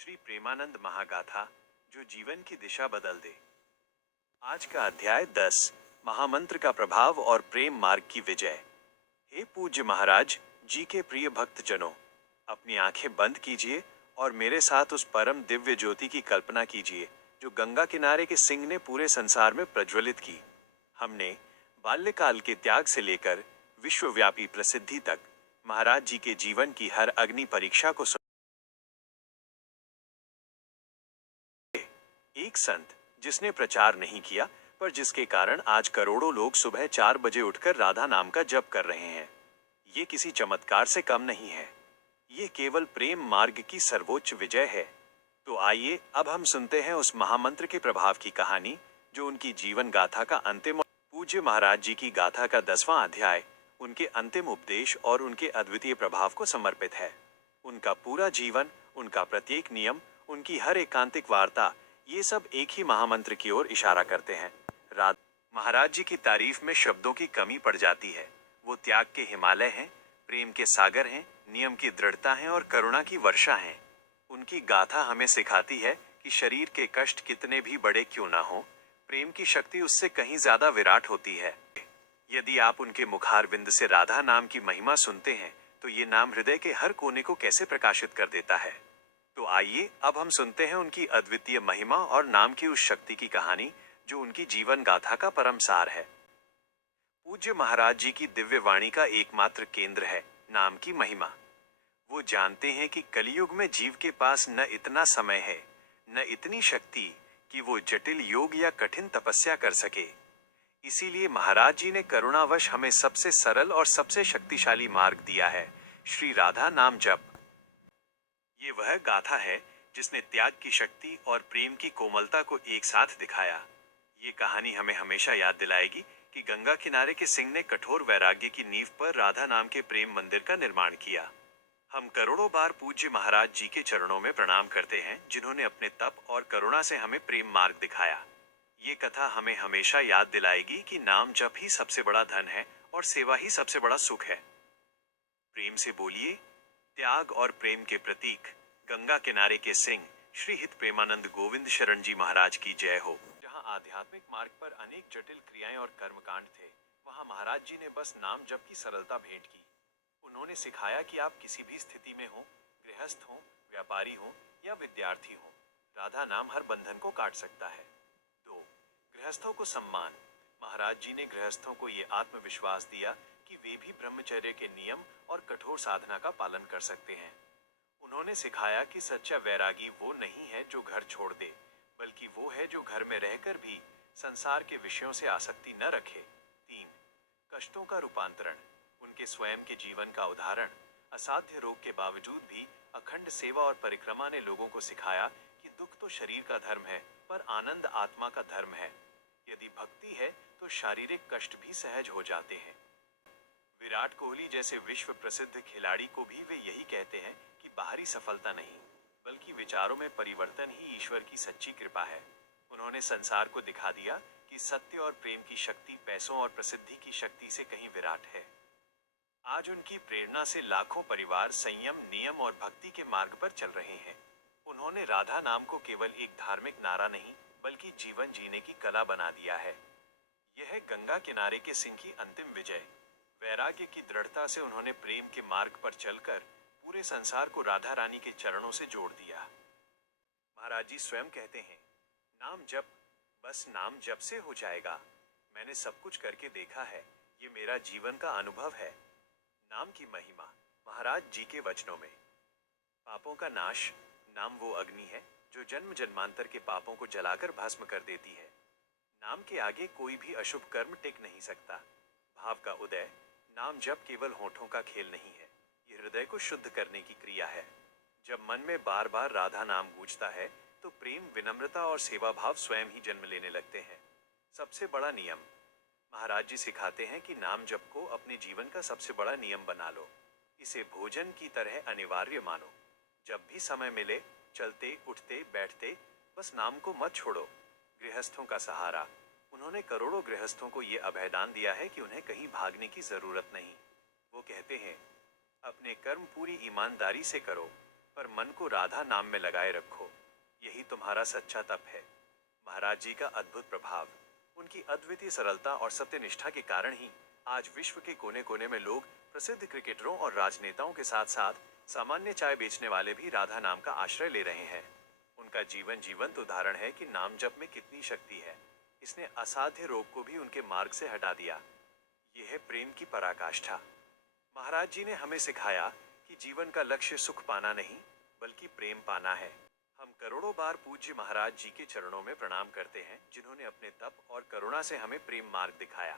श्री प्रेमानंद महागाथा जो जीवन की दिशा बदल दे। आज का अध्याय 10, महामंत्र का प्रभाव और प्रेम मार्ग की विजय। हे पूज्य महाराज जी के प्रिय भक्तजनों, अपनी आंखें बंद कीजिए और मेरे साथ उस परम दिव्य ज्योति की कल्पना कीजिए जो गंगा किनारे के सिंह ने पूरे संसार में प्रज्वलित की। हमने बाल्यकाल के त्याग से लेकर विश्वव्यापी प्रसिद्धि तक महाराज जी के जीवन की हर अग्नि परीक्षा को एक संत जिसने प्रचार नहीं किया पर जिसके कारण आज करोड़ों लोग सुबह 4 बजे उठकर राधा नाम का जप कर रहे हैं। ये किसी चमत्कार से कम नहीं है, ये केवल प्रेम मार्ग की सर्वोच्च विजय है। तो आइए अब हम सुनते हैं उस महामंत्र के प्रभाव की कहानी जो उनकी जीवन गाथा का अंतिम। पूज्य महाराज जी की गाथा का 10वां अध्याय उनके अंतिम उपदेश और उनके अद्वितीय प्रभाव को समर्पित है। उनका पूरा जीवन, उनका प्रत्येक नियम, उनकी हर एकांतिक वार्ता, ये सब एक ही महामंत्र की ओर इशारा करते हैं। महाराज जी की तारीफ में शब्दों की कमी पड़ जाती है। वो त्याग के हिमालय हैं, प्रेम के सागर हैं, नियम की दृढ़ता है और करुणा की वर्षा हैं। उनकी गाथा हमें सिखाती है कि शरीर के कष्ट कितने भी बड़े क्यों ना हो, प्रेम की शक्ति उससे कहीं ज्यादा विराट होती है। यदि आप उनके मुखारविंद से राधा नाम की महिमा सुनते हैं तो ये नाम हृदय के हर कोने को कैसे प्रकाशित कर देता है। तो आइए अब हम सुनते हैं उनकी अद्वितीय महिमा और नाम की उस शक्ति की कहानी जो उनकी जीवन गाथा का परम सार है। पूज्य महाराज जी की दिव्य वाणी का एकमात्र केंद्र है नाम की महिमा। वो जानते हैं कि कलयुग में जीव के पास न इतना समय है, न इतनी शक्ति कि वो जटिल योग या कठिन तपस्या कर सके। इसीलिए महाराज जी ने करुणावश हमें सबसे सरल और सबसे शक्तिशाली मार्ग दिया है, श्री राधा नाम जप। ये वह गाथा है जिसने त्याग की शक्ति और प्रेम की कोमलता को एक साथ दिखाया। ये कहानी हमें हमेशा याद दिलाएगी कि गंगा किनारे के सिंह ने कठोर वैराग्य की नींव पर राधा नाम के प्रेम मंदिर का निर्माण किया। हम करोड़ों बार पूज्य महाराज जी के चरणों में प्रणाम करते हैं जिन्होंने अपने तप और करुणा से हमें प्रेम मार्ग दिखाया। ये कथा हमें हमेशा याद दिलाएगी कि नाम जप ही सबसे बड़ा धन है और सेवा ही सबसे बड़ा सुख है। प्रेम से बोलिए। त्याग और प्रेम के प्रतीक गंगा किनारे के सिंह श्री हित प्रेमानंद गोविंद शरण जी महाराज की जय हो। जहाँ आध्यात्मिक मार्ग पर अनेक जटिल क्रियाएं और कर्मकांड थे, वहाँ महाराज जी ने बस नाम जप की सरलता भेंट की। उन्होंने सिखाया कि आप किसी भी स्थिति में हो, गृहस्थ हो, व्यापारी हो या विद्यार्थी हो, राधा नाम हर बंधन को काट सकता है। 2. गृहस्थों को सम्मान। महाराज जी ने गृहस्थों को ये आत्मविश्वास दिया कि वे भी ब्रह्मचर्य के नियम और कठोर साधना का पालन कर सकते हैं। उन्होंने सिखाया कि सच्चा वैरागी वो नहीं है जो घर छोड़ दे, बल्कि वो है जो घर में रहकर भी संसार के विषयों से आसक्ति न रखे। 3. कष्टों का रूपांतरण। उनके स्वयं के जीवन का उदाहरण, असाध्य रोग के बावजूद भी अखंड सेवा और परिक्रमा ने लोगों को सिखाया कि दुख तो शरीर का धर्म है पर आनंद आत्मा का धर्म है। यदि भक्ति है तो शारीरिक कष्ट भी सहज हो जाते हैं। विराट कोहली जैसे विश्व प्रसिद्ध खिलाड़ी को भी वे यही कहते हैं कि बाहरी सफलता नहीं बल्कि विचारों में परिवर्तन ही ईश्वर की सच्ची कृपा है। उन्होंने संसार को दिखा दिया कि सत्य और प्रेम की शक्ति पैसों और प्रसिद्धि की शक्ति से कहीं विराट है। आज उनकी प्रेरणा से लाखों परिवार संयम, नियम और भक्ति के मार्ग पर चल रहे हैं। उन्होंने राधा नाम को केवल एक धार्मिक नारा नहीं बल्कि जीवन जीने की कला बना दिया है। यह है गंगा किनारे के सिंह की अंतिम विजय। वैराग्य की दृढ़ता से उन्होंने प्रेम के मार्ग पर चलकर पूरे संसार को राधा रानी के चरणों से जोड़ दिया। महाराज जी स्वयं कहते हैं, नाम जप, बस नाम जप से हो जाएगा। मैंने सब कुछ करके देखा है, ये मेरा जीवन का अनुभव है। नाम की महिमा। महाराज जी के वचनों में पापों का नाश। नाम वो अग्नि है जो जन्म जन्मांतर के पापों को जलाकर भस्म कर देती है। नाम के आगे कोई भी अशुभ कर्म टिक नहीं सकता। भाव का उदय। नाम जप केवल होठों का खेल नहीं है, ये हृदय को शुद्ध करने की क्रिया है। जब मन में बार बार राधा नाम गूंजता है तो प्रेम, विनम्रता और सेवा भाव स्वयं ही जन्म लेने लगते हैं। सबसे बड़ा नियम। महाराज जी सिखाते हैं कि नाम जप को अपने जीवन का सबसे बड़ा नियम बना लो। इसे भोजन की तरह अनिवार्य मानो। जब भी समय मिले, चलते उठते बैठते बस नाम को मत छोड़ो। गृहस्थों का सहारा। उन्होंने करोड़ों गृहस्थों को ये अभयदान दिया है कि उन्हें कहीं भागने की जरूरत नहीं। वो कहते हैं, अपने कर्म पूरी ईमानदारी से करो, पर मन को राधा नाम में लगाए रखो, यही तुम्हारा सच्चा तप है। महाराज जी का अद्भुत प्रभाव, उनकी अद्वितीय सरलता और सत्यनिष्ठा के कारण ही आज विश्व के कोने कोने में लोग प्रसिद्ध क्रिकेटरों और राजनेताओं के साथ साथ सामान्य चाय बेचने वाले भी राधा नाम का आश्रय ले रहे हैं। उनका जीवन जीवंत उदाहरण है कि नाम जप में कितनी शक्ति है। इसने असाध्य रोग को भी उनके मार्ग से हटा दिया। यह है प्रेम की पराकाष्ठा। महाराज जी ने हमें सिखाया कि जीवन का लक्ष्य सुख पाना नहीं बल्कि प्रेम पाना है। हम करोड़ों बार पूज्य महाराज जी के चरणों में प्रणाम करते हैं, जिन्होंने अपने तप और करुणा से हमें प्रेम मार्ग दिखाया।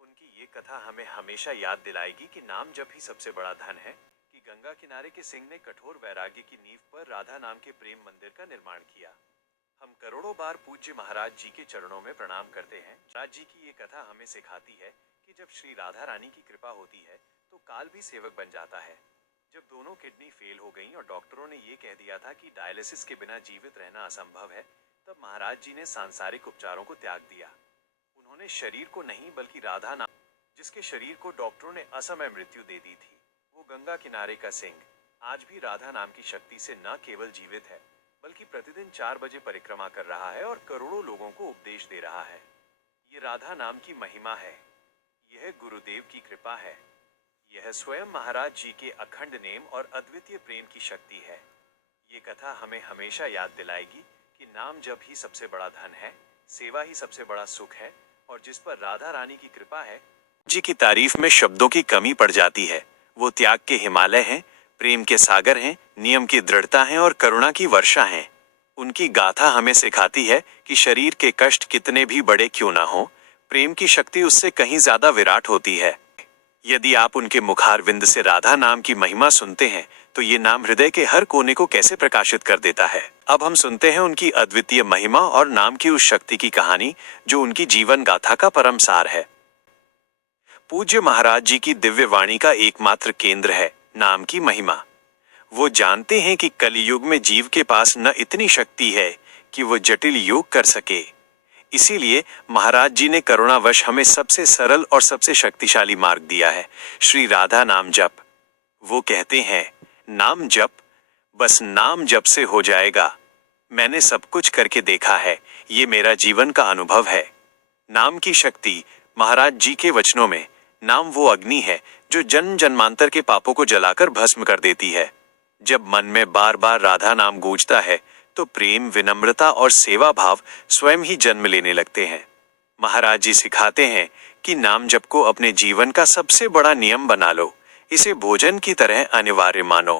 उनकी ये कथा हमें हमेशा याद दिलाएगी कि नाम जप ही सबसे बड़ा धन है, कि गंगा किनारे के सिंह ने कठोर वैराग्य की नींव पर राधा नाम के प्रेम मंदिर का निर्माण किया। हम करोड़ों बार पूज्य महाराज जी के चरणों में प्रणाम करते हैं। महाराज जी की ये कथा हमें सिखाती है कि जब श्री राधा रानी की कृपा होती है तो काल भी सेवक बन जाता है। जब दोनों किडनी फेल हो गईं और डॉक्टरों ने ये कह दिया था कि डायलिसिस के बिना जीवित रहना असंभव है, तब महाराज जी ने सांसारिक उपचारों को त्याग दिया। उन्होंने शरीर को नहीं बल्कि राधा नाम, जिसके शरीर को डॉक्टरों ने असमय मृत्यु दे दी थी, वो गंगा किनारे का सिंह, आज भी राधा नाम की शक्ति से न केवल जीवित है बल्कि प्रतिदिन 4 बजे परिक्रमा कर रहा है और करोड़ों लोगों को उपदेश दे रहा है। ये राधा नाम की महिमा है, यह गुरुदेव की कृपा है, यह स्वयं महाराज जी के अखंड नेम और अद्वितीय प्रेम की शक्ति है। ये कथा हमें हमेशा याद दिलाएगी कि नाम जप ही सबसे बड़ा धन है, सेवा ही सबसे बड़ा सुख है, और जिस पर राधा रानी की कृपा है जी की तारीफ में शब्दों की कमी पड़ जाती है। वो त्याग के हिमालय हैं, प्रेम के सागर हैं, नियम की दृढ़ता है और करुणा की वर्षा हैं। उनकी गाथा हमें सिखाती है कि शरीर के कष्ट कितने भी बड़े क्यों ना हो, प्रेम की शक्ति उससे कहीं ज्यादा विराट होती है। यदि आप उनके मुखारविंद से राधा नाम की महिमा सुनते हैं तो ये नाम हृदय के हर कोने को कैसे प्रकाशित कर देता है। अब हम सुनते हैं उनकी अद्वितीय महिमा और नाम की उस शक्ति की कहानी जो उनकी जीवन गाथा का परम सार है। पूज्य महाराज जी की दिव्य वाणी का एकमात्र केंद्र है नाम की महिमा। वो जानते हैं कि कलियुग में जीव के पास न इतनी शक्ति है कि वो जटिल योग कर सके। इसीलिए महाराज जी ने करुणावश हमें सबसे सरल और सबसे शक्तिशाली मार्ग दिया है, श्री राधा नाम जप। वो कहते हैं, नाम जप, बस नाम जप से हो जाएगा। मैंने सब कुछ करके देखा है, ये मेरा जीवन का अनुभव है। नाम की शक्ति महाराज जी के वचनों में, नाम वो अग्नि है जो जन्म जन्मांतर के पापों को जलाकर भस्म कर देती है। जब मन में बार बार राधा नाम गूंजता है तो प्रेम, विनम्रता और सेवा भाव स्वयं ही जन्म लेने लगते हैं। महाराज जी सिखाते हैं कि नाम जप को अपने जीवन का सबसे बड़ा नियम बना लो, इसे भोजन की तरह अनिवार्य मानो।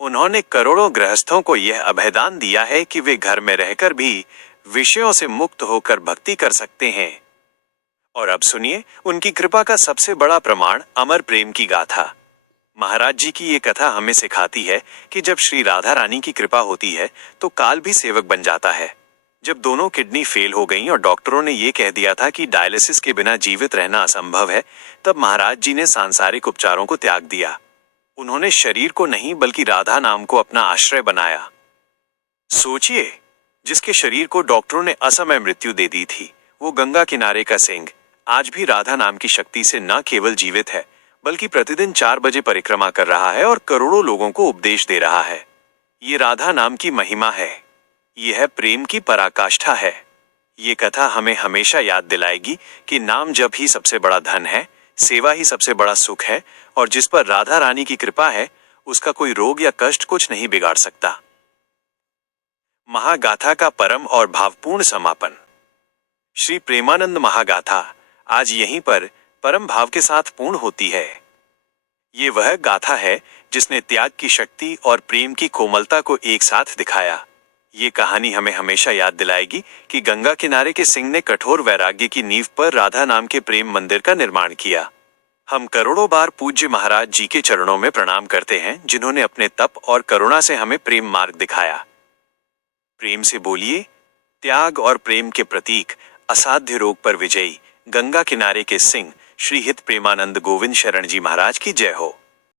उन्होंने करोड़ों गृहस्थों को यह अभयदान दिया है कि वे घर में रहकर भी विषयों से मुक्त होकर भक्ति कर सकते हैं। और अब सुनिए उनकी कृपा का सबसे बड़ा प्रमाण, अमर प्रेम की गाथा। महाराज जी की ये कथा हमें सिखाती है कि जब श्री राधा रानी की कृपा होती है तो काल भी सेवक बन जाता है। जब दोनों किडनी फेल हो गईं और डॉक्टरों ने ये कह दिया था कि डायलिसिस के बिना जीवित रहना असंभव है, तब महाराज जी ने सांसारिक उपचारों को त्याग दिया। उन्होंने शरीर को नहीं बल्कि राधा नाम को अपना आश्रय बनाया। सोचिए, जिसके शरीर को डॉक्टरों ने असमय मृत्यु दे दी थी, वो गंगा किनारे का सिंह आज भी राधा नाम की शक्ति से न केवल जीवित है बल्कि प्रतिदिन 4 बजे परिक्रमा कर रहा है और करोड़ों लोगों को उपदेश दे रहा है। ये राधा नाम की महिमा है, यह प्रेम की पराकाष्ठा है। ये कथा हमें हमेशा याद दिलाएगी कि नाम जप ही सबसे बड़ा धन है, सेवा ही सबसे बड़ा सुख है, और जिस पर राधा रानी की कृपा है उसका कोई रोग या कष्ट कुछ नहीं बिगाड़ सकता। महागाथा का परम और भावपूर्ण समापन। श्री प्रेमानंद महागाथा आज यहीं पर परम भाव के साथ पूर्ण होती है। ये वह गाथा है जिसने त्याग की शक्ति और प्रेम की कोमलता को एक साथ दिखाया। ये कहानी हमें हमेशा याद दिलाएगी कि गंगा किनारे के सिंह ने कठोर वैराग्य की नींव पर राधा नाम के प्रेम मंदिर का निर्माण किया। हम करोड़ों बार पूज्य महाराज जी के चरणों में प्रणाम करते हैं, जिन्होंने अपने तप और करुणा से हमें प्रेम मार्ग दिखाया। प्रेम से बोलिए, त्याग और प्रेम के प्रतीक, असाध्य रोग पर विजयी, गंगा किनारे के सिंह श्री हित प्रेमानंद गोविंद शरण जी महाराज की जय हो।